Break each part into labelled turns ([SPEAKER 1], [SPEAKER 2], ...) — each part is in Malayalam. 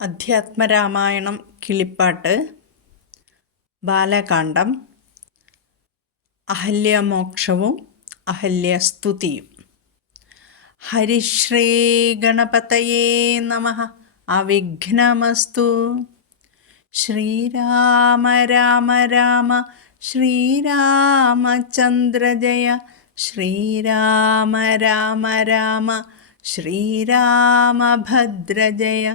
[SPEAKER 1] അധ്യാത്മരാമായണം കിളിപ്പാട്ട് ബാലകാന്ഡം അഹല്യമോക്ഷവും അഹല്യസ്തുതിയും. ഹരിശ്രീ ഗണപതയേ നമ. അവിഘ്നമസ്തു. ശ്രീരാമ രാമ രാമ. ശ്രീരാമചന്ദ്ര ജയ ശ്രീരാമ രാമ രാമ. ശ്രീരാമഭദ്ര ജയ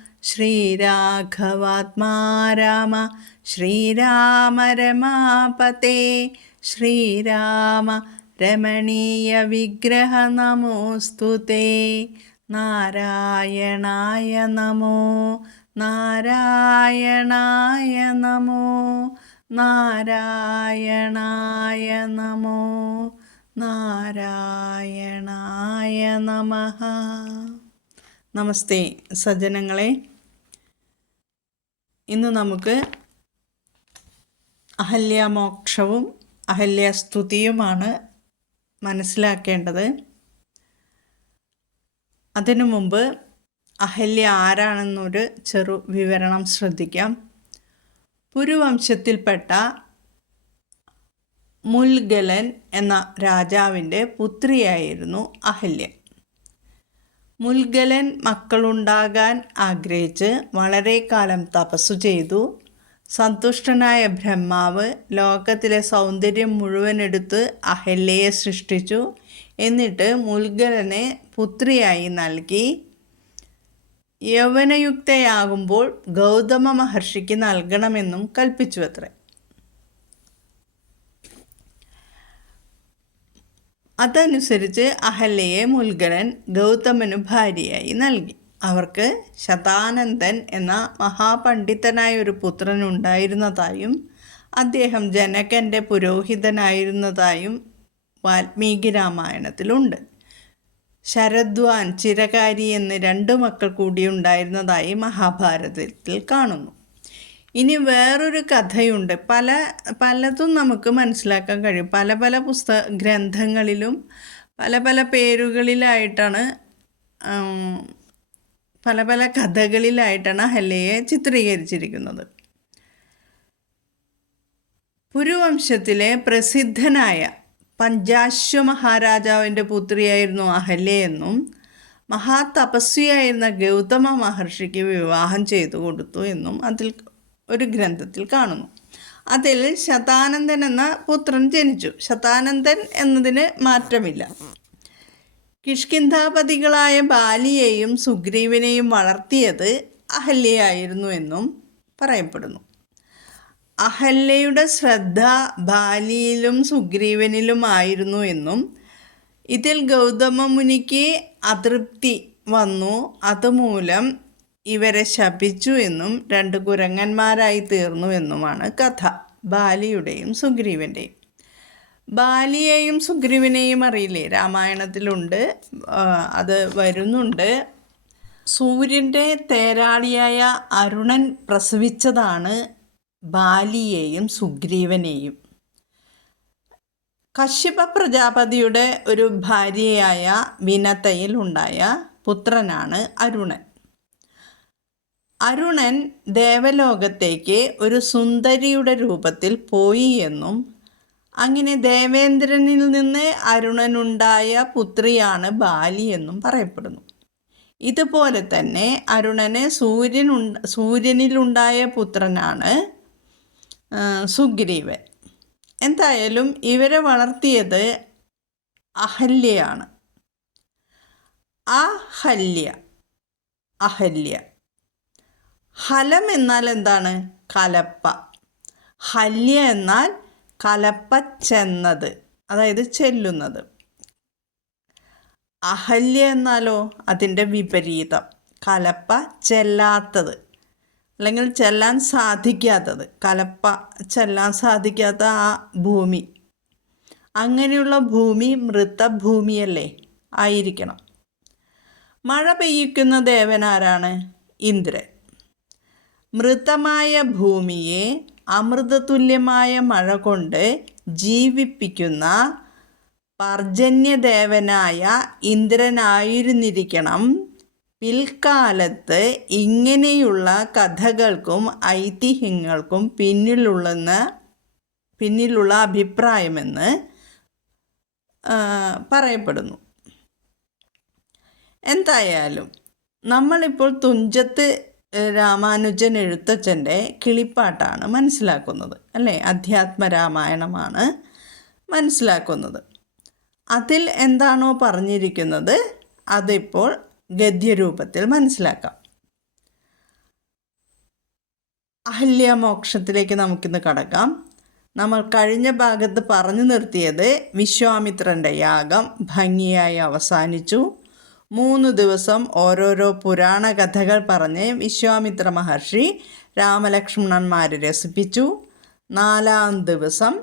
[SPEAKER 1] ശ്രീരാഘവാത്മാ രാമ ശ്രീരാമ രമാപതേ ശ്രീരാമ രമണീയ വിഗ്രഹ നമോസ്തു നാരായണായ നമോ നാരായണായ നമോ നാരായണായ നമോ നാരായണായ നമ. നമസ്തേ സജ്ജനങ്ങളെ ഇന്ന് നമുക്ക് അഹല്യമോക്ഷവും അഹല്യസ്തുതിയുമാണ് മനസ്സിലാക്കേണ്ടത്. അതിനു മുമ്പ് അഹല്യ ആരാണെന്നൊരു ചെറു വിവരണം ശ്രദ്ധിക്കാം. പുരുവംശത്തിൽപ്പെട്ട മുൽഗലൻ എന്ന രാജാവിന്റെ പുത്രിയായിരുന്നു അഹല്യ. മുൽഗലൻ മക്കളുണ്ടാകാൻ ആഗ്രഹിച്ച് വളരെ കാലം തപസ്സു ചെയ്തു. സന്തുഷ്ടനായ ബ്രഹ്മാവ് ലോകത്തിലെ സൗന്ദര്യം മുഴുവൻ എടുത്ത് അഹല്യയെ സൃഷ്ടിച്ചു. എന്നിട്ട് മുൽഗലനെ പുത്രിയായി നൽകി. യൗവനയുക്തയാകുമ്പോൾ ഗൗതമ മഹർഷിക്ക് നൽകണമെന്നും കൽപ്പിച്ചു അത്രേ. അതനുസരിച്ച് അഹല്യയെ മുൽഗരൻ ഗൗതമനു ഭാര്യയായി നൽകി. അവർക്ക് ശതാനന്ദൻ എന്ന മഹാപണ്ഡിതനായ ഒരു പുത്രൻ ഉണ്ടായിരുന്നതായും അദ്ദേഹം ജനകന്റെ പുരോഹിതനായിരുന്നതായും വാൽമീകി രാമായണത്തിലുണ്ട്. ശരദ്വാൻ ചിരകാരി എന്ന് രണ്ടു മക്കൾ കൂടി ഉണ്ടായിരുന്നതായി മഹാഭാരതത്തിൽ കാണുന്നു. ഇനി വേറൊരു കഥയുണ്ട്. പല പലതും നമുക്ക് മനസ്സിലാക്കാൻ കഴിയും. പല പല പുസ്തക ഗ്രന്ഥങ്ങളിലും പല പല പേരുകളിലായിട്ടാണ് പല പല കഥകളിലായിട്ടാണ് ഹല്ലയെ ചിത്രീകരിച്ചിരിക്കുന്നത്. പുരുവംശത്തിലെ പ്രസിദ്ധനായ പഞ്ചാശ്വ മഹാരാജാവിന്റെ പുത്രിയായിരുന്നു അഹല്യയെന്നും മഹാതപസ്വിയായിരുന്ന ഗൗതമ മഹർഷിക്ക് വിവാഹം ചെയ്തു കൊടുത്തു എന്നും അതിൽ ഒരു ഗ്രന്ഥത്തിൽ കാണുന്നു. അതിൽ ശതാനന്ദൻ എന്ന പുത്രൻ ജനിച്ചു. ശതാനന്ദൻ എന്നതിന് മാറ്റമില്ല. കിഷ്കിന്ധാപതികളായ ബാലിയെയും സുഗ്രീവനെയും വളർത്തിയത് അഹല്യയായിരുന്നു എന്നും പറയപ്പെടുന്നു. അഹല്യയുടെ ശ്രദ്ധ ബാലിയിലും സുഗ്രീവനിലും ആയിരുന്നു എന്നും ഇതിൽ ഗൗതമ മുനിക്ക് അതൃപ്തി വന്നു. അതുമൂലം ഇവരെ ശപിച്ചു എന്നും രണ്ട് കുരങ്ങന്മാരായി തീർന്നു എന്നുമാണ് കഥ. ബാലിയുടെയും സുഗ്രീവന്റെയും ബാലിയെയും സുഗ്രീവനെയും അറിയില്ലേ? രാമായണത്തിലുണ്ട്. അത് വരുന്നുണ്ട്. സൂര്യന്റെ തേരാളിയായ അരുണൻ പ്രസവിച്ചതാണ് ബാലിയെയും സുഗ്രീവനെയും. കശ്യപ പ്രജാപതിയുടെ ഒരു ഭാര്യയായ വിനതയിൽ ഉണ്ടായ പുത്രനാണ് അരുണൻ. അരുണൻ ദേവലോകത്തേക്ക് ഒരു സുന്ദരിയുടെ രൂപത്തിൽ പോയി എന്നും അങ്ങനെ ദേവേന്ദ്രനിൽ നിന്ന് അരുണനുണ്ടായ പുത്രിയാണ് ബാലി എന്നും പറയപ്പെടുന്നു. ഇതുപോലെ തന്നെ അരുണന് സൂര്യൻ സൂര്യനിലുണ്ടായ പുത്രനാണ് സുഗ്രീവൻ. എന്തായാലും ഇവരെ വളർത്തിയത് അഹല്യയാണ്. അഹല്യ അഹല്യ. ഹലം എന്നാൽ എന്താണ്? കലപ്പ. ഹല്യ എന്നാൽ കലപ്പ ചെന്നത്. അതായത് ചെല്ലുന്നത്. അഹല്യ എന്നാലോ? അതിന്റെ വിപരീതം. കലപ്പ ചെല്ലാത്തത്. അല്ലെങ്കിൽ ചെല്ലാൻ സാധിക്കാത്തത്. കലപ്പ ചെല്ലാൻ സാധിക്കാത്ത ആ ഭൂമി. അങ്ങനെയുള്ള ഭൂമി മൃതഭൂമിയല്ലേ? ആയിരിക്കണം. മഴ പെയ്യിക്കുന്ന ദേവനാരാണ് ഇന്ദ്രൻ. മൃതമായ ഭൂമിയെ അമൃതതുല്യമായ മഴ കൊണ്ട് ജീവിപ്പിക്കുന്ന പർജന്യദേവനായ ഇന്ദ്രനായിരുന്നിരിക്കണം. പിൽക്കാലത്ത് ഇങ്ങനെയുള്ള കഥകൾക്കും ഐതിഹ്യങ്ങൾക്കും പിന്നിലുള്ളെന്ന് പിന്നിലുള്ള അഭിപ്രായമെന്ന് പറയപ്പെടുന്നു. എന്തായാലും നമ്മളിപ്പോൾ തുഞ്ചത്ത് രാമാനുജൻ എഴുത്തച്ഛന്റെ കിളിപ്പാട്ടാണ് മനസ്സിലാക്കുന്നത് അല്ലേ? അധ്യാത്മ രാമായണമാണ് മനസ്സിലാക്കുന്നത്. അതിൽ എന്താണോ പറഞ്ഞിരിക്കുന്നത് അതിപ്പോൾ ഗദ്യരൂപത്തിൽ മനസ്സിലാക്കാം. അഹല്യമോക്ഷത്തിലേക്ക് നമുക്കിന്ന് കടക്കാം. നമ്മൾ കഴിഞ്ഞ ഭാഗത്ത് പറഞ്ഞു നിർത്തിയത് വിശ്വാമിത്രന്റെ യാഗം ഭംഗിയായി അവസാനിച്ചു. മൂന്ന് ദിവസം ഓരോരോ പുരാണ കഥകൾ പറഞ്ഞ് വിശ്വാമിത്ര മഹർഷി രാമലക്ഷ്മണന്മാരെ രസിപ്പിച്ചു. നാലാം ദിവസം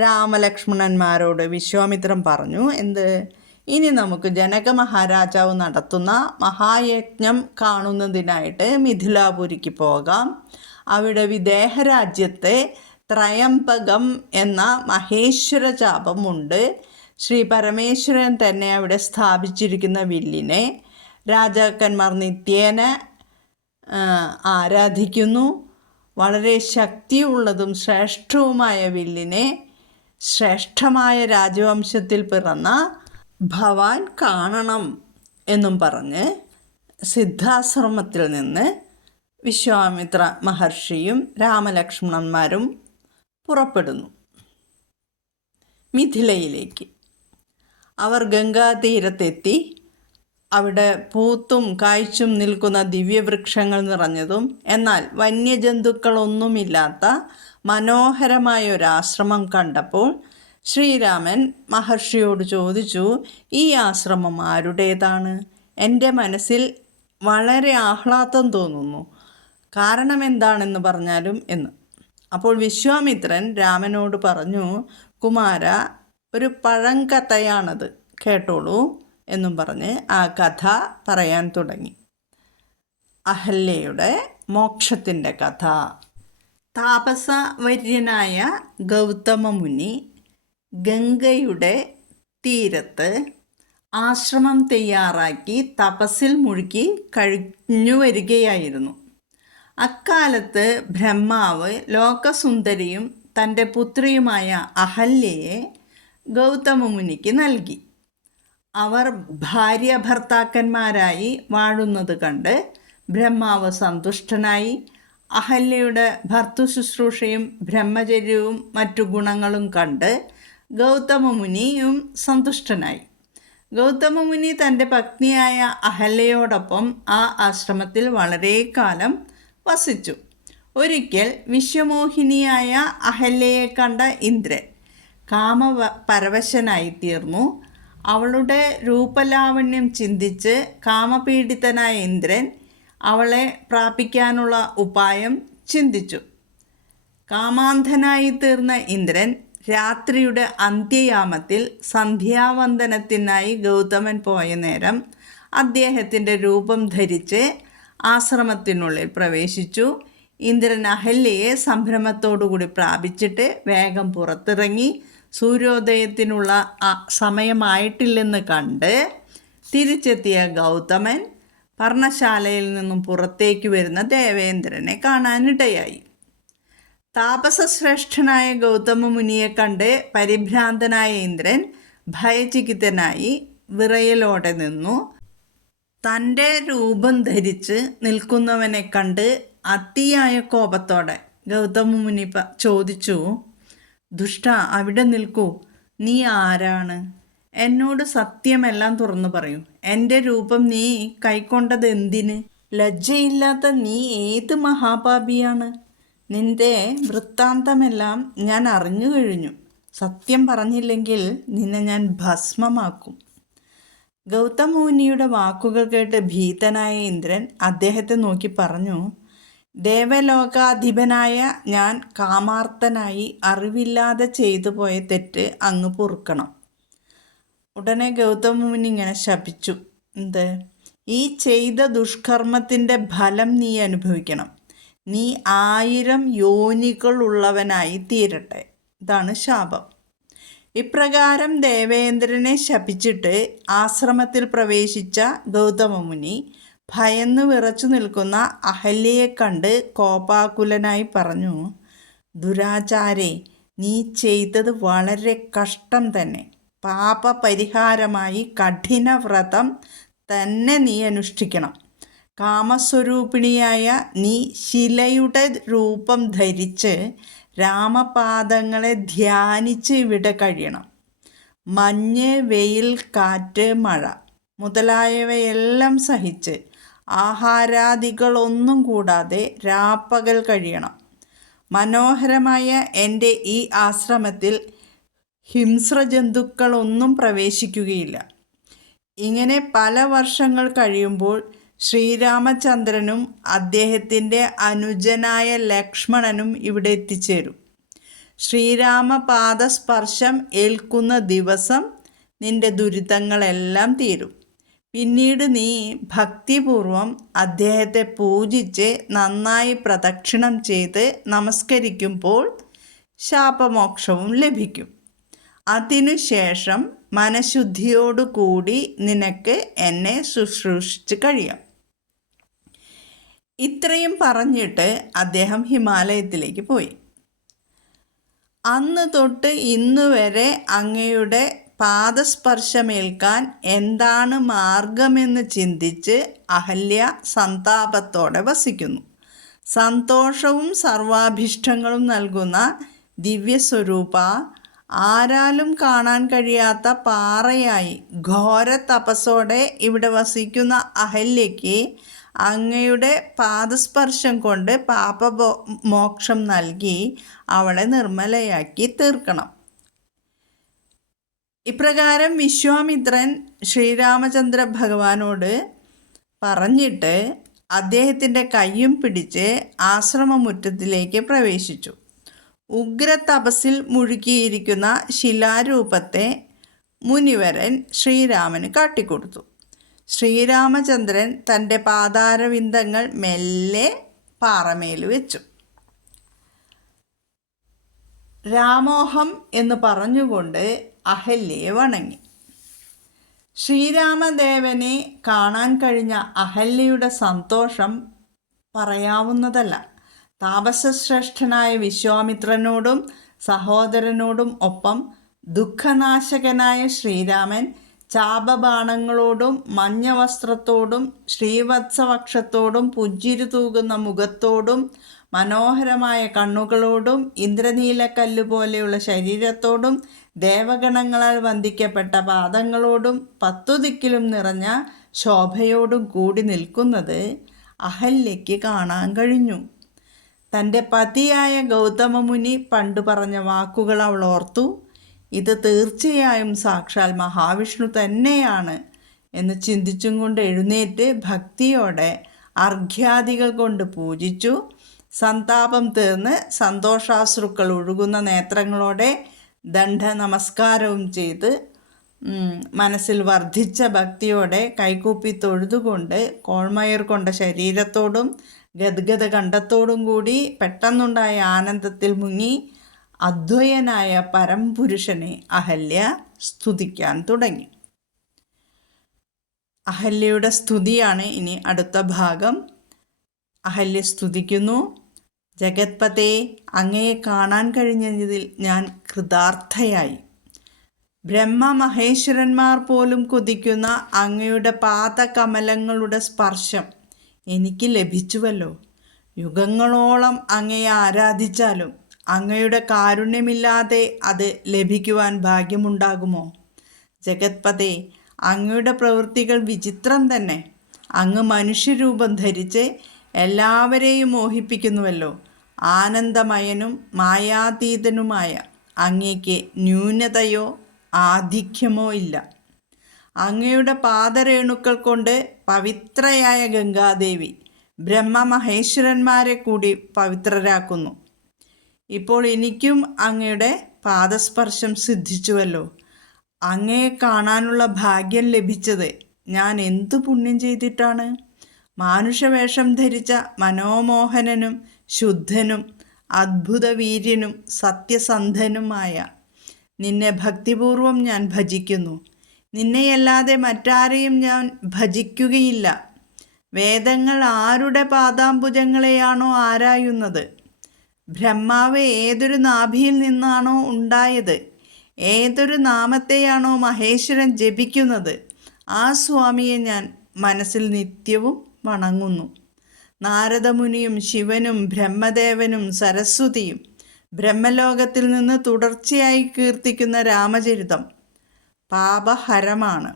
[SPEAKER 1] രാമലക്ഷ്മണന്മാരോട് വിശ്വാമിത്രൻ പറഞ്ഞു എന്ത്? ഇനി നമുക്ക് ജനക മഹാരാജാവ് നടത്തുന്ന മഹായജ്ഞം കാണുന്നതിനായിട്ട് മിഥിലാപുരിക്ക് പോകാം. അവിടെ വിദേഹരാജ്യത്തെ ത്രയംബകം എന്ന മഹേശ്വര ചാപമുണ്ട് ശ്രീ പരമേശ്വരൻ തന്നെ അവിടെ സ്ഥാപിച്ചിരിക്കുന്ന വില്ലിനെ രാജാക്കന്മാർ നിത്യേന ആരാധിക്കുന്നു. വളരെ ശക്തിയുള്ളതും ശ്രേഷ്ഠവുമായ വില്ലിനെ ശ്രേഷ്ഠമായ രാജവംശത്തിൽ പിറന്ന ഭവാൻ കാണണം എന്നും പറഞ്ഞ് സിദ്ധാശ്രമത്തിൽ നിന്ന് വിശ്വാമിത്ര മഹർഷിയും രാമലക്ഷ്മണന്മാരും പുറപ്പെടുന്നു. മിഥിലയിലേക്ക്. അവർ ഗംഗാതീരത്തെത്തി. അവിടെ പൂത്തും കായ്ച്ചും നിൽക്കുന്ന ദിവ്യവൃക്ഷങ്ങൾ നിറഞ്ഞതും എന്നാൽ വന്യജന്തുക്കളൊന്നുമില്ലാത്ത മനോഹരമായ ഒരു ആശ്രമം കണ്ടപ്പോൾ ശ്രീരാമൻ മഹർഷിയോട് ചോദിച്ചു ഈ ആശ്രമം ആരുടേതാണ്? എന്റെ മനസ്സിൽ വളരെ ആഹ്ലാദം തോന്നുന്നു. കാരണം എന്താണെന്ന് പറഞ്ഞാലും എന്ന്. അപ്പോൾ വിശ്വാമിത്രൻ രാമനോട് പറഞ്ഞു കുമാര ഒരു പഴങ്കഥയാണത്. കേട്ടോളൂ എന്നും പറഞ്ഞ് ആ കഥ പറയാൻ തുടങ്ങി. അഹല്യയുടെ മോക്ഷത്തിന്റെ കഥ. താപസവര്യനായ ഗൗതമ മുനി ഗംഗയുടെ തീരത്ത് ആശ്രമം തയ്യാറാക്കി തപസ്സിൽ മുഴുകി കഴിഞ്ഞു വരികയായിരുന്നു. അക്കാലത്ത് ബ്രഹ്മാവ് ലോകസുന്ദരിയും തന്റെ പുത്രിയുമായ അഹല്യയെ ഗൗതമ മുനിക്ക് നൽകി. അവർ ഭാര്യ ഭർത്താക്കന്മാരായി വാഴുന്നത് കണ്ട് ബ്രഹ്മാവ് സന്തുഷ്ടനായി. അഹല്യയുടെ ഭർത്തൃശുശ്രൂഷയും ബ്രഹ്മചര്യവും മറ്റു ഗുണങ്ങളും കണ്ട് ഗൗതമ മുനിയും സന്തുഷ്ടനായി. ഗൗതമ മുനി തന്റെ പത്നിയായ അഹല്യയോടൊപ്പം ആ ആശ്രമത്തിൽ വളരെ കാലം വസിച്ചു. ഒരിക്കൽ വിശ്വമോഹിനിയായ അഹല്യയെ കണ്ട ഇന്ദ്രൻ കാമ പരവശനായി തീർന്നു അവളുടെ രൂപലാവണ്യം ചിന്തിച്ച് കാമപീഡിതനായ ഇന്ദ്രൻ അവളെ പ്രാപിക്കാനുള്ള ഉപായം ചിന്തിച്ചു. കാമാന്ധനായി തീർന്ന ഇന്ദ്രൻ രാത്രിയുടെ അന്ത്യയാമത്തിൽ സന്ധ്യാവന്ദനത്തിനായി ഗൗതമൻ പോയ നേരം അദ്ദേഹത്തിന്റെ രൂപം ധരിച്ച് ആശ്രമത്തിനുള്ളിൽ പ്രവേശിച്ചു. ഇന്ദ്രൻ അഹല്യയെ സംഭ്രമത്തോടുകൂടി പ്രാപിച്ചിട്ട് വേഗം പുറത്തിറങ്ങി. സൂര്യോദയത്തിനുള്ള സമയമായിട്ടില്ലെന്ന് കണ്ട് തിരിച്ചെത്തിയ ഗൗതമൻ പർണശാലയിൽ നിന്നും പുറത്തേക്ക് വരുന്ന ദേവേന്ദ്രനെ കാണാനിടയായി. താപസശ്രേഷ്ഠനായ ഗൗതമ മുനിയെ കണ്ട് പരിഭ്രാന്തനായ ഇന്ദ്രൻ ഭയചികിതനായി വിറയലോടെ നിന്നു. തന്റെ രൂപം ധരിച്ച് നിൽക്കുന്നവനെ കണ്ട് അതിയായ കോപത്തോടെ ഗൗതമ മുനി ചോദിച്ചു ദുഷ്ട അവിടെ നിൽക്കൂ. നീ ആരാണ്? എന്നോട് സത്യമെല്ലാം തുറന്നു പറയൂ. എന്റെ രൂപം നീ കൈക്കൊണ്ടത് എന്തിന്? ലജ്ജയില്ലാത്ത നീ ഏത് മഹാപാപിയാണ്? നിന്റെ വൃത്താന്തമെല്ലാം ഞാൻ അറിഞ്ഞു കഴിഞ്ഞു. സത്യം പറഞ്ഞില്ലെങ്കിൽ നിന്നെ ഞാൻ ഭസ്മമാക്കും. ഗൗതമോനിയുടെ വാക്കുകൾ കേട്ട് ഭീതനായ ഇന്ദ്രൻ അദ്ദേഹത്തെ നോക്കി പറഞ്ഞു ദേവലോകാധിപനായ ഞാൻ കാമാർത്തനായി അറിവില്ലാതെ ചെയ്തു പോയ തെറ്റ് അങ്ങ് പൊറുക്കണം. ഉടനെ ഗൗതമ ഇങ്ങനെ ശപിച്ചു. എന്ത്? ഈ ചെയ്ത ദുഷ്കർമ്മത്തിന്റെ ഫലം നീ അനുഭവിക്കണം. നീ ആയിരം യോനികൾ ഉള്ളവനായി തീരട്ടെ. ഇതാണ് ശാപം. ഇപ്രകാരം ദേവേന്ദ്രനെ ശപിച്ചിട്ട് ആശ്രമത്തിൽ പ്രവേശിച്ച ഗൗതമമുനി ഭയന്നു വിറച്ചു നിൽക്കുന്ന അഹല്യയെ കണ്ട് കോപാകുലനായി പറഞ്ഞു ദുരാചാരെ നീ ചെയ്തത് വളരെ കഷ്ടം തന്നെ. പാപപരിഹാരമായി കഠിന വ്രതം തന്നെ നീ അനുഷ്ഠിക്കണം. കാമസ്വരൂപിണിയായ നീ ശിലയുടെ രൂപം ധരിച്ച് രാമപാദങ്ങളെ ധ്യാനിച്ച് ഇവിടെ കഴിയണം. മഞ്ഞ് വെയിൽ കാറ്റ് മഴ മുതലായവയെല്ലാം സഹിച്ച് ആഹാരാദികളൊന്നും കൂടാതെ രാപ്പകൽ കഴിയണം. മനോഹരമായ എന്റെ ഈ ആശ്രമത്തിൽ ഹിംസ്രജന്തുക്കളൊന്നും പ്രവേശിക്കുകയില്ല. ഇങ്ങനെ പല വർഷങ്ങൾ കഴിയുമ്പോൾ ശ്രീരാമചന്ദ്രനും അദ്ദേഹത്തിന്റെ അനുജനായ ലക്ഷ്മണനും ഇവിടെ എത്തിച്ചേരും. ശ്രീരാമപാദസ്പർശം ഏൽക്കുന്ന ദിവസം നിന്റെ ദുരിതങ്ങളെല്ലാം തീരും. പിന്നീട് നീ ഭക്തിപൂർവം അദ്ദേഹത്തെ പൂജിച്ച് നന്നായി പ്രദക്ഷിണം ചെയ്ത് നമസ്കരിക്കുമ്പോൾ ശാപമോക്ഷവും ലഭിക്കും. അതിനുശേഷം മനഃശുദ്ധിയോടുകൂടി നിനക്ക് എന്നെ ശുശ്രൂഷിച്ച് കഴിയാം. ഇത്രയും പറഞ്ഞിട്ട് അദ്ദേഹം ഹിമാലയത്തിലേക്ക് പോയി. അന്ന് തൊട്ട് ഇന്ന് വരെ അങ്ങയുടെ പാദസ്പർശമേൽക്കാൻ എന്താണ് മാർഗമെന്ന് ചിന്തിച്ച് അഹല്യ സന്താപത്തോടെ വസിക്കുന്നു. സന്തോഷവും സർവാഭിഷ്ടങ്ങളും നൽകുന്ന ദിവ്യസ്വരൂപ ആരാലും കാണാൻ കഴിയാത്ത പാറയായി ഘോര തപസ്സോടെ ഇവിടെ വസിക്കുന്ന അഹല്യയ്ക്ക് അങ്ങയുടെ പാദസ്പർശം കൊണ്ട് പാപമോക്ഷം നൽകി അവളെ നിർമ്മലയാക്കി തീർക്കണം. ഇപ്രകാരം വിശ്വാമിത്രൻ ശ്രീരാമചന്ദ്ര ഭഗവാനോട് പറഞ്ഞിട്ട് അദ്ദേഹത്തിന്റെ കയ്യും പിടിച്ച് ആശ്രമമുറ്റത്തിലേക്ക് പ്രവേശിച്ചു. ഉഗ്ര തപസ്സിൽ മുഴുകിയിരിക്കുന്ന ശിലാരൂപത്തെ മുനിവരൻ ശ്രീരാമന് കാട്ടിക്കൊടുത്തു. ശ്രീരാമചന്ദ്രൻ തന്റെ പാതാരവിന്ദങ്ങൾ മെല്ലെ പാറമേൽ വെച്ചു. രാമോഹം എന്ന് പറഞ്ഞുകൊണ്ട് അഹല്യയെ വണങ്ങി. ശ്രീരാമദേവനെ കാണാൻ കഴിഞ്ഞ അഹല്യയുടെ സന്തോഷം പറയാവുന്നതല്ല. താപസശ്രേഷ്ഠനായ വിശ്വാമിത്രനോടും സഹോദരനോടും ഒപ്പം ദുഃഖനാശകനായ ശ്രീരാമൻ ചാപബാണങ്ങളോടും മഞ്ഞവസ്ത്രത്തോടും ശ്രീവത്സവക്ഷത്തോടും പുഞ്ചിരി തൂകുന്ന മുഖത്തോടും മനോഹരമായ കണ്ണുകളോടും ഇന്ദ്രനീലക്കല്ല് പോലെയുള്ള ശരീരത്തോടും ദേവഗണങ്ങളാൽ വന്ദിക്കപ്പെട്ട പാദങ്ങളോടും പത്തു ദിക്കിലും നിറഞ്ഞ ശോഭയോടും കൂടി നിൽക്കുന്നത് അഹല്യയ്ക്ക് കാണാൻ കഴിഞ്ഞു. തന്റെ പതിയായ ഗൗതമ മുനി പണ്ട് പറഞ്ഞ വാക്കുകൾ അവൾ ഓർത്തു. ഇത് തീർച്ചയായും സാക്ഷാൽ മഹാവിഷ്ണു തന്നെയാണ് എന്ന് ചിന്തിച്ചും കൊണ്ട് എഴുന്നേറ്റ് ഭക്തിയോടെ അർഘ്യാദികൾ കൊണ്ട് പൂജിച്ചു. സന്താപം തീർന്ന് സന്തോഷാശ്രുക്കൾ ഒഴുകുന്ന നേത്രങ്ങളോടെ ദണ്ഡ നമസ്കാരവും ചെയ്ത് മനസ്സിൽ വർദ്ധിച്ച ഭക്തിയോടെ കൈകൂപ്പി തൊഴുതുകൊണ്ട് കോൾമയർ കൊണ്ട ശരീരത്തോടും ഗദ്ഗത കണ്ടത്തോടും കൂടി പെട്ടെന്നുണ്ടായ ആനന്ദത്തിൽ മുങ്ങി അദ്വയനായ പരംപുരുഷനെ അഹല്യ സ്തുതിക്കാൻ തുടങ്ങി. അഹല്യയുടെ സ്തുതിയാണ് ഇനി അടുത്ത ഭാഗം. അഹല്യ സ്തുതിക്കുന്നു. ജഗത്പതേ അങ്ങയെ കാണാൻ കഴിഞ്ഞതിൽ ഞാൻ കൃതാർത്ഥയായി. ബ്രഹ്മമഹേശ്വരന്മാർ പോലും കൊതിക്കുന്ന അങ്ങയുടെ പാദകമലങ്ങളുടെ സ്പർശം എനിക്ക് ലഭിച്ചുവല്ലോ. യുഗങ്ങളോളം അങ്ങയെ ആരാധിച്ചാലും അങ്ങയുടെ കാരുണ്യമില്ലാതെ അത് ലഭിക്കുവാൻ ഭാഗ്യമുണ്ടാകുമോ? ജഗത്പതേ അങ്ങയുടെ പ്രവൃത്തികൾ വിചിത്രം തന്നെ. അങ്ങ് മനുഷ്യരൂപം ധരിച്ച് എല്ലാവരെയും മോഹിപ്പിക്കുന്നുവല്ലോ. ആനന്ദമയനും മായാതീതനുമായ അങ്ങയ്ക്ക് ന്യൂനതയോ ആധിക്യമോ ഇല്ല. അങ്ങയുടെ പാദരേണുക്കൾ കൊണ്ട് പവിത്രയായ ഗംഗാദേവി ബ്രഹ്മമഹേശ്വരന്മാരെ കൂടി പവിത്രരാക്കുന്നു. ഇപ്പോൾ എനിക്കും അങ്ങയുടെ പാദസ്പർശം സിദ്ധിച്ചുവല്ലോ. അങ്ങയെ കാണാനുള്ള ഭാഗ്യം ലഭിച്ചത് ഞാൻ എന്തു പുണ്യം ചെയ്തിട്ടാണ്? മാനുഷവേഷം ധരിച്ച മനോമോഹനനും ശുദ്ധനും അത്ഭുതവീര്യനും സത്യസന്ധനുമായ നിന്നെ ഭക്തിപൂർവം ഞാൻ ഭജിക്കുന്നു. നിന്നെയല്ലാതെ മറ്റാരെയും ഞാൻ ഭജിക്കുകയില്ല. വേദങ്ങൾ ആരുടെ പാദാംബുജങ്ങളെയാണോ ആരായുന്നത്? ബ്രഹ്മാവ് ഏതൊരു നാഭിയിൽ നിന്നാണോ ഉണ്ടായത്? ഏതൊരു നാമത്തെയാണോ മഹേശ്വരൻ ജപിക്കുന്നത്? ആ സ്വാമിയെ ഞാൻ മനസ്സിൽ നിത്യവും വണങ്ങുന്നു. നാരദമുനിയും ശിവനും ബ്രഹ്മദേവനും സരസ്വതിയും ബ്രഹ്മലോകത്തിൽ നിന്ന് തുടർച്ചയായി കീർത്തിക്കുന്ന രാമചരിതം പാപഹരമാണ്.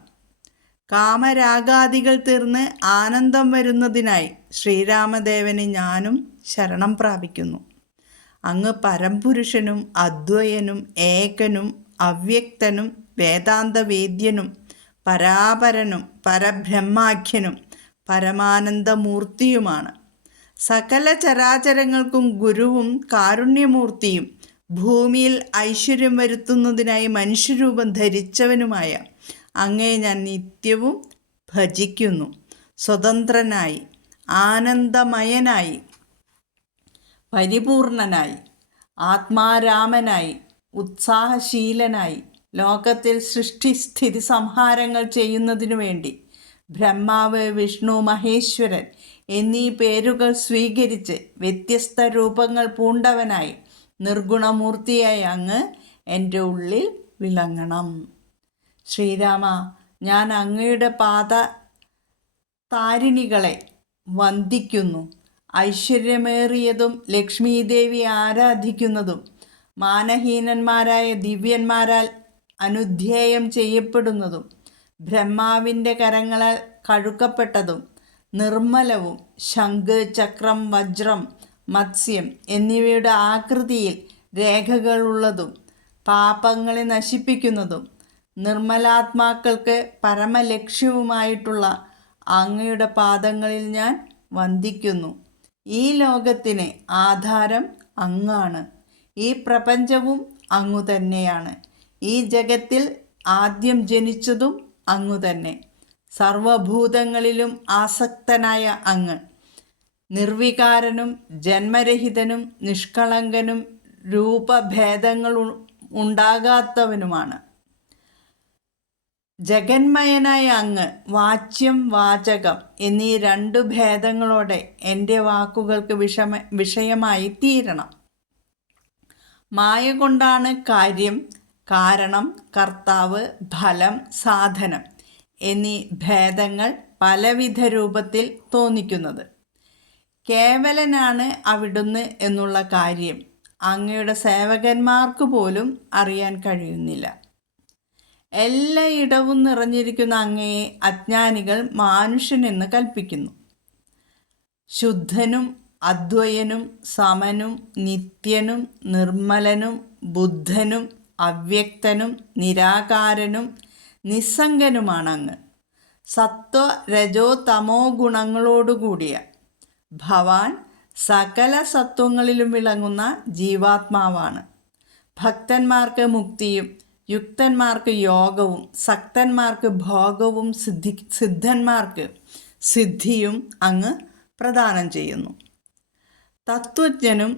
[SPEAKER 1] കാമരാഗാദികൾ തീർന്ന് ആനന്ദം വരുന്നതിനായി ശ്രീരാമദേവന് ഞാനും ശരണം പ്രാപിക്കുന്നു. അങ്ങ് പരംപുരുഷനും അദ്വയനും ഏകനും അവ്യക്തനും വേദാന്തവേദ്യനും പരാപരനും പരബ്രഹ്മാഖ്യനും പരമാനന്ദമൂർത്തിയുമാണ്. സകല ചരാചരങ്ങൾക്കും ഗുരുവും കാരുണ്യമൂർത്തിയും ഭൂമിയിൽ ഐശ്വര്യം വരുത്തുന്നതിനായി മനുഷ്യരൂപം ധരിച്ചവനുമായ അങ്ങേ ഞാൻ നിത്യവും ഭജിക്കുന്നു. സ്വതന്ത്രനായി ആനന്ദമയനായി പരിപൂർണനായി ആത്മാരാമനായി ഉത്സാഹശീലനായി ലോകത്തിൽ സൃഷ്ടിസ്ഥിതി സംഹാരങ്ങൾ ചെയ്യുന്നതിനു വേണ്ടി ബ്രഹ്മാവ് വിഷ്ണു മഹേശ്വരൻ എന്നീ പേരുകൾ സ്വീകരിച്ച് വ്യത്യസ്ത രൂപങ്ങൾ പൂണ്ടവനായി നിർഗുണമൂർത്തിയായി അങ്ങ് എന്റെ ഉള്ളിൽ വിളങ്ങണം. ശ്രീരാമ ഞാൻ അങ്ങയുടെ പാത താരിണികളെ വന്ദിക്കുന്നു. ഐശ്വര്യമേറിയതും ലക്ഷ്മീദേവി ആരാധിക്കുന്നതും മാനഹീനന്മാരായ ദിവ്യന്മാരാൽ അനുധ്യേയം ചെയ്യപ്പെടുന്നതും ബ്രഹ്മാവിന്റെ കരങ്ങളാൽ കഴുക്കപ്പെട്ടതും നിർമ്മലവും ശംഖ് ചക്രം വജ്രം മത്സ്യം എന്നിവയുടെ ആകൃതിയിൽ രേഖകളുള്ളതും പാപങ്ങളെ നശിപ്പിക്കുന്നതും നിർമ്മലാത്മാക്കൾക്ക് പരമലക്ഷ്യവുമായിട്ടുള്ള അങ്ങയുടെ പാദങ്ങളിൽ ഞാൻ വന്ദിക്കുന്നു. ഈ ലോകത്തിന് ആധാരം അങ്ങാണ്. ഈ പ്രപഞ്ചവും അങ്ങു തന്നെയാണ് ഈ ജഗത്തിൽ ആദ്യം ജനിച്ചതും അങ്ങു തന്നെ. സർവഭൂതങ്ങളിലും ആസക്തനായ അങ്ങ്. നിർവികാരനും ജന്മരഹിതനും നിഷ്കളങ്കനും രൂപഭേദങ്ങൾ ഉണ്ടാകാത്തവനുമാണ്. ജഗന്മയനായ അങ്ങ് വാച്യം വാചകം എന്നീ രണ്ടു ഭേദങ്ങളോടെ എന്റെ വാക്കുകൾക്ക് വിഷമ വിഷയമായി തീരണം. മായ കൊണ്ടാണ് കാര്യം കാരണം കർത്താവ് ഫലം സാധനം എന്നീ ഭേദങ്ങൾ പലവിധ രൂപത്തിൽ തോന്നിക്കുന്നത്. കേവലനാണ് അവിടുന്ന് എന്നുള്ള കാര്യം അങ്ങയുടെ സേവകന്മാർക്ക് പോലും അറിയാൻ കഴിയുന്നില്ല. എല്ലായിടവും നിറഞ്ഞിരിക്കുന്ന അങ്ങയെ അജ്ഞാനികൾ മാനുഷ്യനെന്ന് കൽപ്പിക്കുന്നു. ശുദ്ധനും അദ്വയനും സമനും നിത്യനും നിർമ്മലനും ബുദ്ധനും അവ്യക്തനും നിരാകാരനും നിസ്സംഗനുമാണ് അങ്ങ് സത്വ രജോ തമോ ഗുണങ്ങളോടുകൂടിയ ഭവാൻ സകല സത്വങ്ങളിലും വിളങ്ങുന്ന ജീവാത്മാവാണ്. ഭക്തന്മാർക്ക് മുക്തിയും യുക്തന്മാർക്ക് യോഗവും സക്തന്മാർക്ക് ഭോഗവും സിദ്ധി സിദ്ധന്മാർക്ക് സിദ്ധിയും അങ്ങ് പ്രദാനം ചെയ്യുന്നു. തത്വജ്ഞനും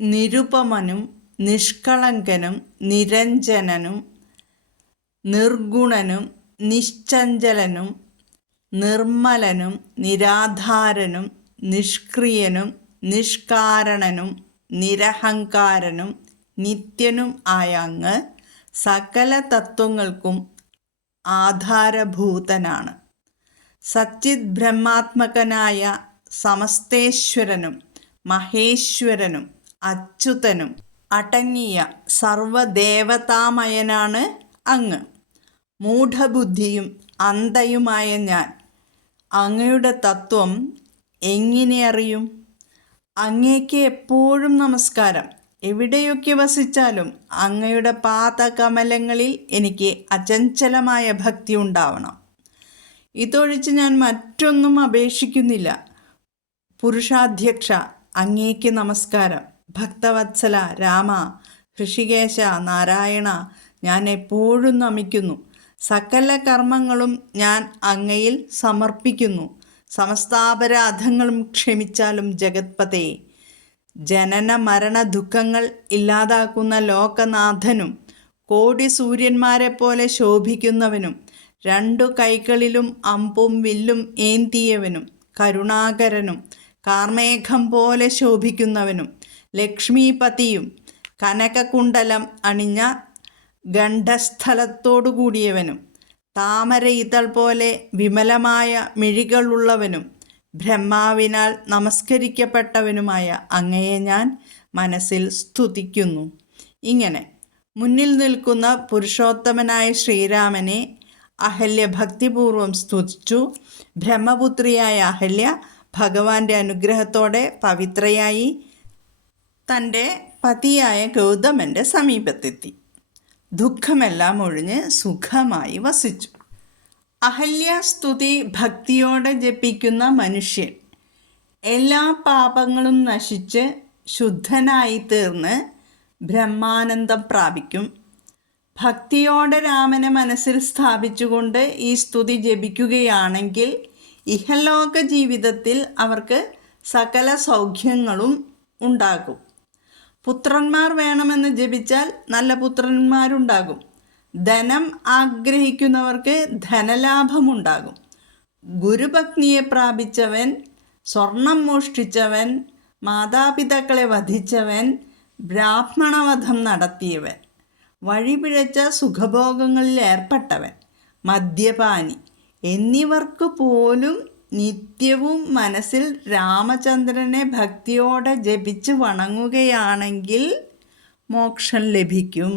[SPEAKER 1] നിരുപമനും നിഷ്കളങ്കനും നിരഞ്ജനനും നിർഗുണനും നിശ്ചഞ്ചലനും നിർമ്മലനും നിരാധാരനും നിഷ്ക്രിയനും നിഷ്കാരണനും നിരഹങ്കാരനും നിത്യനും ആയ അങ്ങ് സകല തത്വങ്ങൾക്കും ആധാരഭൂതനാണ്. സച്ചിത് ബ്രഹ്മാത്മകനായ സമസ്തേശ്വരനും മഹേശ്വരനും അച്യുതനും അടങ്ങിയ സർവദേവതാമയനാണ് അങ്ങ്. മൂഢബുദ്ധിയും അന്തയുമായ ഞാൻ. അങ്ങയുടെ തത്വം എങ്ങനെ അറിയും? അങ്ങേക്ക് എപ്പോഴും നമസ്കാരം. എവിടെയൊക്കെ വസിച്ചാലും അങ്ങയുടെ പാദകമലങ്ങളിൽ എനിക്ക് അചഞ്ചലമായ ഭക്തി ഉണ്ടാവണം. ഇതൊഴിച്ച് ഞാൻ മറ്റൊന്നും അപേക്ഷിക്കുന്നില്ല. പുരുഷാധ്യക്ഷ അങ്ങേക്ക് നമസ്കാരം. ഭക്തവത്സല രാമ ഋഷികേശ നാരായണ ഞാൻ എപ്പോഴും നമിക്കുന്നു. സകല കർമ്മങ്ങളും ഞാൻ അങ്ങയിൽ സമർപ്പിക്കുന്നു. സമസ്താപരാധങ്ങളും ക്ഷമിച്ചാലും ജഗത്പതേ. ജനന മരണ ദുഃഖങ്ങൾ ഇല്ലാതാക്കുന്ന ലോകനാഥനും കോടി സൂര്യന്മാരെ പോലെ ശോഭിക്കുന്നവനും രണ്ടു കൈകളിലും അമ്പും വില്ലും ഏന്തിയവനും കരുണാകരനും കാർമേഘം പോലെ ശോഭിക്കുന്നവനും. ലക്ഷ്മീപതിയും കനകകുണ്ടലം അണിഞ്ഞ ഗണ്ഡസ്ഥലത്തോടു കൂടിയവനും താമര ഇതൾ പോലെ വിമലമായ മിഴികളുള്ളവനും ബ്രഹ്മാവിനാൽ നമസ്കരിക്കപ്പെട്ടവനുമായ അങ്ങയെ ഞാൻ മനസ്സിൽ സ്തുതിക്കുന്നു. ഇങ്ങനെ മുന്നിൽ നിൽക്കുന്ന പുരുഷോത്തമനായ ശ്രീരാമനെ അഹല്യ ഭക്തിപൂർവം സ്തുതിച്ചു. ബ്രഹ്മപുത്രിയായ അഹല്യ ഭഗവാന്റെ അനുഗ്രഹത്തോടെ പവിത്രയായി തന്റെ പതിയായ ഗൗതമന്റെ സമീപത്തെത്തി. ദുഃഖമെല്ലാം ഒഴിഞ്ഞ് സുഖമായി വസിച്ചു. അഹല്യാസ്തുതി ഭക്തിയോടെ ജപിക്കുന്ന മനുഷ്യൻ എല്ലാ പാപങ്ങളും നശിച്ച് ശുദ്ധനായി തീർന്ന് ബ്രഹ്മാനന്ദം പ്രാപിക്കും. ഭക്തിയോടെ രാമനെ മനസ്സിൽ സ്ഥാപിച്ചുകൊണ്ട് ഈ സ്തുതി ജപിക്കുകയാണെങ്കിൽ ഇഹലോക ജീവിതത്തിൽ അവർക്ക് സകല സൗഖ്യങ്ങളും ഉണ്ടാകും. പുത്രന്മാർ വേണമെന്ന് ജപിച്ചാൽ നല്ല പുത്രന്മാരുണ്ടാകും. ധനം ആഗ്രഹിക്കുന്നവർക്ക് ധനലാഭമുണ്ടാകും. ഗുരുഭക്തിയെ പ്രാപിച്ചവൻ സ്വർണം മോഷ്ടിച്ചവൻ മാതാപിതാക്കളെ വധിച്ചവൻ ബ്രാഹ്മണവധം നടത്തിയവൻ വഴിപിഴച്ച സുഖഭോഗങ്ങളിൽ ഏർപ്പെട്ടവൻ മദ്യപാനി എന്നിവർക്ക് പോലും നിത്യവും മനസ്സിൽ രാമചന്ദ്രനെ ഭക്തിയോടെ ജപിച്ച് വണങ്ങുകയാണെങ്കിൽ മോക്ഷം ലഭിക്കും.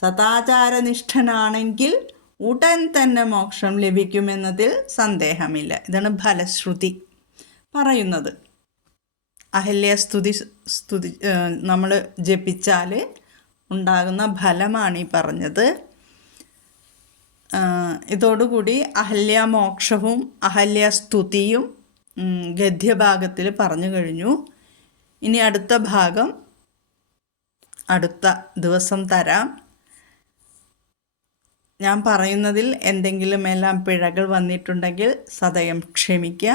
[SPEAKER 1] സദാചാരനിഷ്ഠനാണെങ്കിൽ ഉടൻ തന്നെ മോക്ഷം ലഭിക്കുമെന്നതിൽ സന്ദേഹമില്ല. ഇതാണ് ഫലശ്രുതി പറയുന്നത്. അഹല്യ സ്തുതി സ്തുതി നമ്മൾ ജപിച്ചാൽ ഉണ്ടാകുന്ന ഫലമാണ് ഈ പറഞ്ഞത്. ഇതോടുകൂടി അഹല്യ മോക്ഷവും അഹല്യ സ്തുതിയും ഗദ്യഭാഗത്തിൽ പറഞ്ഞു കഴിഞ്ഞു. ഇനി അടുത്ത ഭാഗം അടുത്ത ദിവസം തരാം. ഞാൻ പറയുന്നതിൽ എന്തെങ്കിലും എല്ലാം പിഴകൾ വന്നിട്ടുണ്ടെങ്കിൽ സദയം ക്ഷമിക്കുക.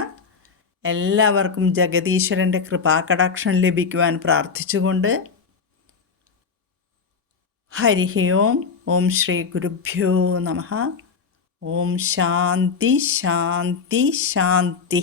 [SPEAKER 1] എല്ലാവർക്കും ജഗതീശ്വരന്റെ കൃപാകടാക്ഷം ലഭിക്കുവാൻ പ്രാർത്ഥിച്ചുകൊണ്ട് ഹരി ഓം ഓം ശ്രീ ഗുരുഭ്യോ നമ. ഓം ശാന്തി ശാന്തി ശാന്തി